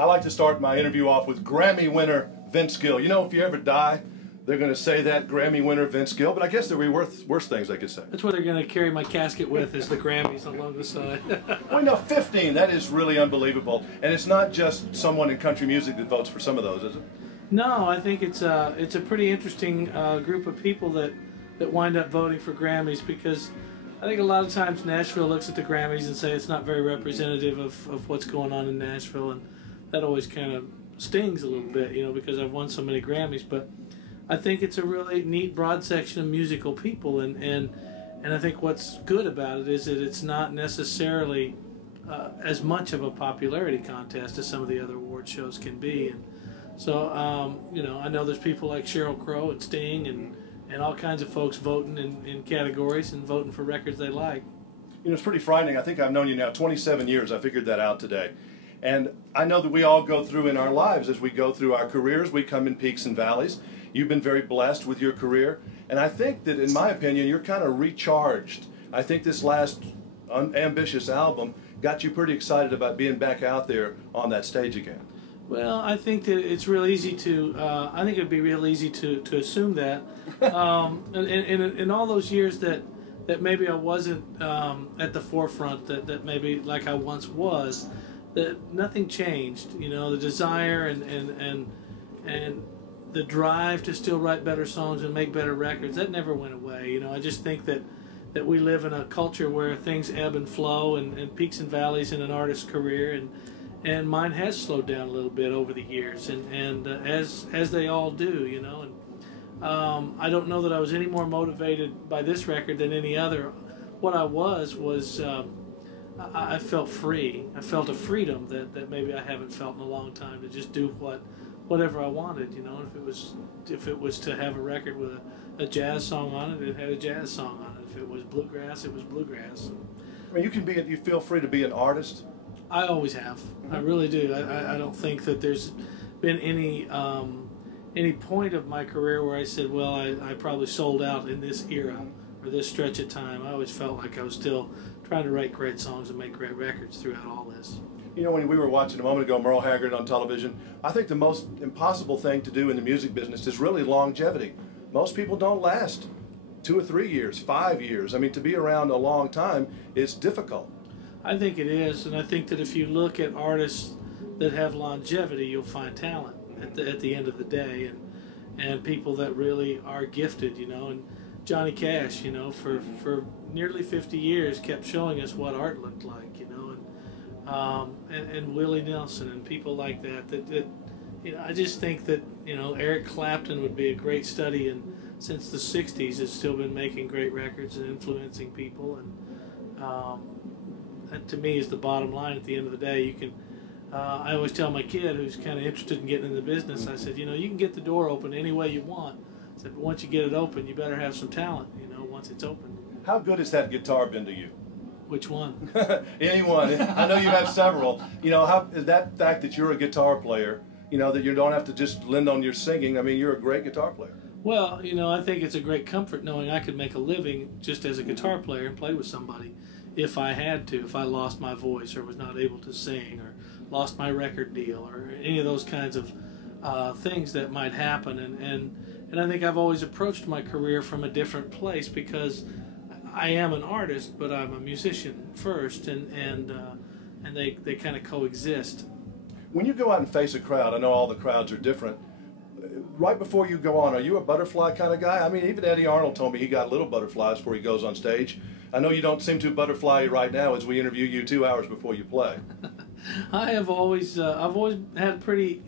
I like to start my interview off with Grammy winner Vince Gill. You know, if you ever die, they're going to say that, Grammy winner Vince Gill, but I guess there will be worse things they could say. That's what they're going to carry my casket with, is the Grammys along the side. Well, no, 15, that is really unbelievable. And it's not just someone in country music that votes for some of those, is it? No, I think it's a pretty interesting group of people that wind up voting for Grammys, because I think a lot of times Nashville looks at the Grammys and say it's not very representative of what's going on in Nashville, and that always kind of stings a little bit, you know, because I've won so many Grammys. But I think it's a really neat broad section of musical people, and I think what's good about it is that it's not necessarily as much of a popularity contest as some of the other award shows can be. And so, you know, I know there's people like Sheryl Crow and Sting and all kinds of folks voting in categories and voting for records they like. You know, it's pretty frightening. I think I've known you now 27 years. I figured that out today. And I know that we all go through in our lives, as we go through our careers, we come in peaks and valleys. You've been very blessed with your career. And I think that, in my opinion, you're kind of recharged. I think this last ambitious album got you pretty excited about being back out there on that stage again. Well, I think that it's real easy to, I think it would be real easy to assume that. In all those years that maybe I wasn't at the forefront, that maybe like I once was, that nothing changed. You know, the desire and the drive to still write better songs and make better records, that never went away. You know, I just think that we live in a culture where things ebb and flow, and peaks and valleys in an artist's career, and mine has slowed down a little bit over the years, and as they all do, you know. And I don't know that I was any more motivated by this record than any other. What I was I felt free. I felt a freedom that maybe I haven't felt in a long time, to just do whatever I wanted, you know. And if it was to have a record with a jazz song on it, it had a jazz song on it. If it was bluegrass, it was bluegrass. I mean, you feel free to be an artist? I always have. I really do. I don't think that there's been any point of my career where I said, well, I probably sold out in this era or this stretch of time. I always felt like I was still trying to write great songs and make great records throughout all this. You know, when we were watching a moment ago Merle Haggard on television, I think the most impossible thing to do in the music business is really longevity. Most people don't last 2 or 3 years, 5 years. I mean, to be around a long time is difficult. I think it is, and I think that if you look at artists that have longevity, you'll find talent at the end of the day, and people that really are gifted, you know. And Johnny Cash, you know, for nearly 50 years kept showing us what art looked like, you know, and Willie Nelson and people like that you know, I just think that, you know, Eric Clapton would be a great study, and since the 60s has still been making great records and influencing people, and that to me is the bottom line. At the end of the day, you can I always tell my kid, who's kind of interested in getting in the business, I said, you know, you can get the door open any way you want. I said, but once you get it open, you better have some talent, you know, once it's open. How good has that guitar been to you? Which one? Anyone. I know you have several. You know, how is that fact that you're a guitar player, you know, that you don't have to just lend on your singing. I mean, you're a great guitar player. Well, you know, I think it's a great comfort knowing I could make a living just as a guitar player and play with somebody if I had to, if I lost my voice or was not able to sing or lost my record deal or any of those kinds of things that might happen. And I think I've always approached my career from a different place, because I am an artist, but I'm a musician first, and they kind of coexist. When you go out and face a crowd, I know all the crowds are different. Right before you go on, are you a butterfly kind of guy? I mean, even Eddie Arnold told me he got little butterflies before he goes on stage. I know you don't seem too butterfly right now as we interview you 2 hours before you play. I've always had a pretty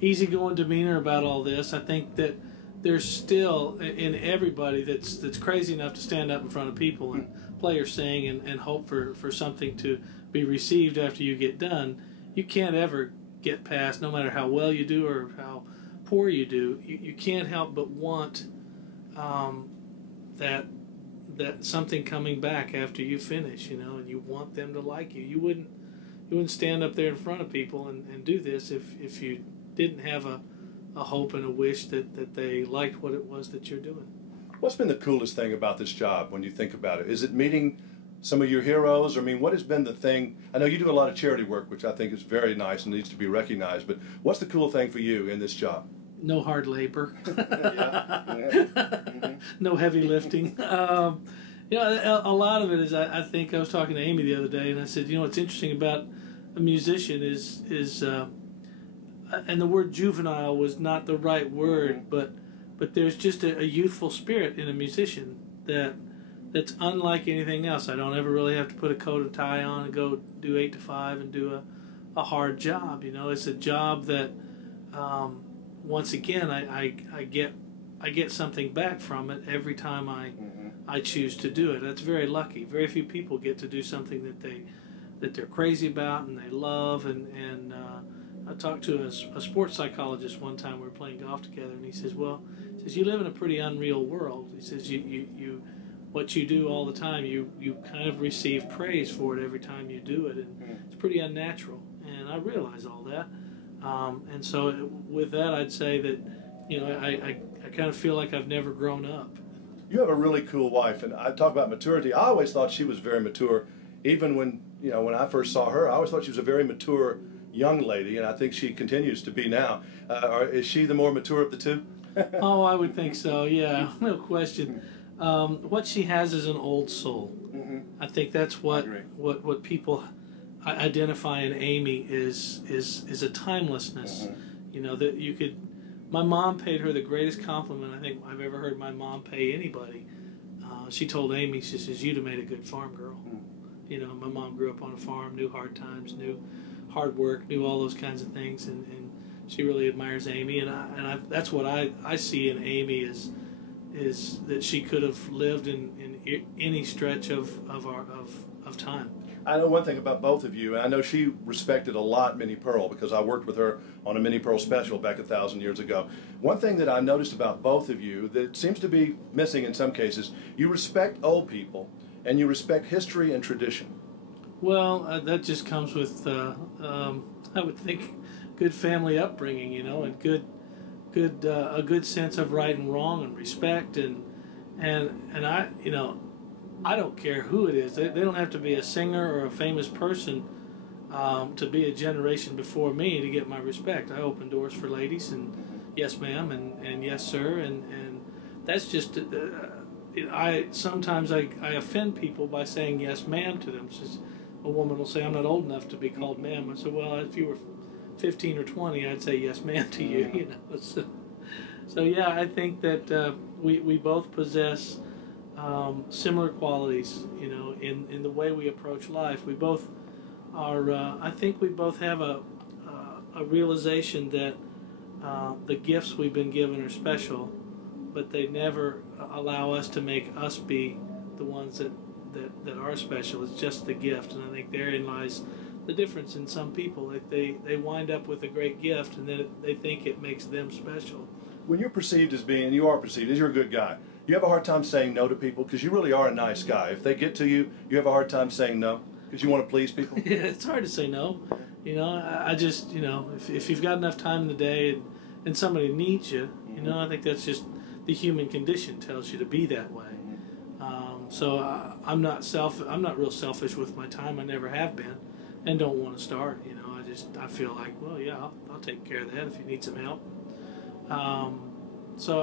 easygoing demeanor about all this. I think that there's still in everybody that's crazy enough to stand up in front of people and play or sing and hope for something to be received after you get done. You can't ever get past, no matter how well you do or how poor you do, you can't help but want that something coming back after you finish, you know, and you want them to like you. You wouldn't stand up there in front of people and do this if you didn't have a hope and a wish that they liked what it was that you're doing. What's been the coolest thing about this job when you think about it? Is it meeting some of your heroes? I mean, what has been the thing? I know you do a lot of charity work, which I think is very nice and needs to be recognized, but what's the cool thing for you in this job? No hard labor. Mm-hmm. No heavy lifting. You know, a lot of it is, I think I was talking to Amy the other day, and I said, you know, what's interesting about a musician is and the word juvenile was not the right word, but there's just a youthful spirit in a musician that's unlike anything else. I don't ever really have to put a coat and tie on and go do 8 to 5 and do a hard job. You know, it's a job that once again I get something back from it every time I choose to do it. That's very lucky. Very few people get to do something that they're crazy about and they love. And I talked to a sports psychologist one time. We were playing golf together, and he says, "Well, you live in a pretty unreal world." He says, "You what you do all the time, you kind of receive praise for it every time you do it, and it's pretty unnatural." And I realize all that. And so with that, I'd say that, you know, I kind of feel like I've never grown up. You have a really cool wife, and I talk about maturity. I always thought she was very mature. Even when I first saw her, I always thought she was a very mature young lady, and I think she continues to be now. Is she the more mature of the two? Oh, I would think so. Yeah, no question. What she has is an old soul. I think that's what people identify in Amy is a timelessness. You know, that you could. My mom paid her the greatest compliment I think I've ever heard my mom pay anybody. She told Amy, she says, "You'd have made a good farm girl." You know, my mom grew up on a farm, knew hard times, knew hard work, knew all those kinds of things, and she really admires Amy. And that's what I see in Amy is that she could have lived in any stretch of time. I know one thing about both of you, and I know she respected a lot Minnie Pearl because I worked with her on a Minnie Pearl special back 1,000 years ago. One thing that I noticed about both of you that seems to be missing in some cases, you respect old people and you respect history and tradition. Well, that just comes with, I would think, good family upbringing, you know, and a good sense of right and wrong and respect, and I, you know, I don't care who it is. They don't have to be a singer or a famous person to be a generation before me to get my respect. I open doors for ladies, and yes ma'am, and yes sir, and that's just, sometimes I offend people by saying yes ma'am to them. Just, a woman will say, "I'm not old enough to be called ma'am." I said, "Well, if you were 15 or 20, I'd say yes ma'am to you." You know, so yeah, I think that we both possess similar qualities, you know, in the way we approach life. We both are. I think we both have a realization that the gifts we've been given are special, but they never allow us to make us be the ones that are special. It's just the gift, and I think therein lies the difference in some people. They wind up with a great gift, and then they think it makes them special. When you're perceived as being, and you are perceived as you're a good guy, you have a hard time saying no to people because you really are a nice guy. If they get to you, you have a hard time saying no because you want to please people. Yeah, it's hard to say no. You know, I just, you know, if you've got enough time in the day and somebody needs you, you know, I think that's just the human condition tells you to be that way. So I'm not real selfish with my time. I never have been, and don't want to start. You know, I feel like, well, yeah, I'll take care of that if you need some help. So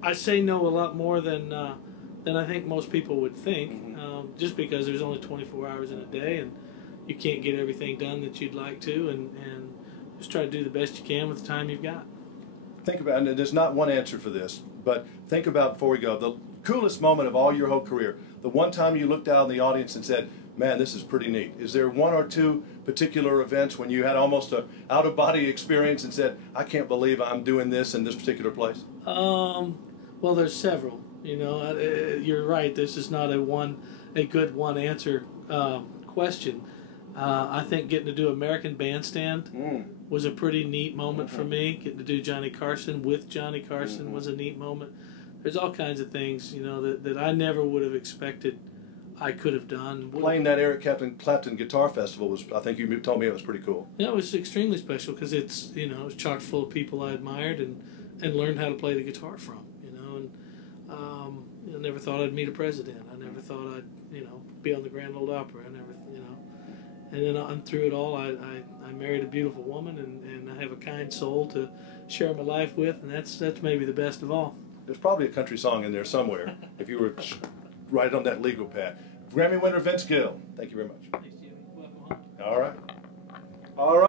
I say no a lot more than I think most people would think, just because there's only 24 hours in a day, and you can't get everything done that you'd like to, and just try to do the best you can with the time you've got. Think about, and there's not one answer for this, but think about, before we go, the coolest moment of all your whole career, the one time you looked out in the audience and said, "Man, this is pretty neat." Is there one or two particular events when you had almost a out-of-body experience and said, "I can't believe I'm doing this in this particular place"? Well, there's several. You know, you're right. This is not a good one-answer question. I think getting to do American Bandstand was a pretty neat moment for me. Getting to do Johnny Carson with Johnny Carson was a neat moment. There's all kinds of things, you know, that I never would have expected I could have done. Playing that Eric Clapton Guitar Festival was, I think you told me it was pretty cool. Yeah, it was extremely special because it's, you know, it was chock full of people I admired and learned how to play the guitar from, you know, and I never thought I'd meet a president. I never thought I'd, you know, be on the Grand Ole Opry. I never, you know. And then on through it all, I married a beautiful woman, and I have a kind soul to share my life with, and that's maybe the best of all. There's probably a country song in there somewhere if you were right on that legal path. Grammy winner Vince Gill, thank you very much. Thanks, Jimmy. Welcome home. All right. All right.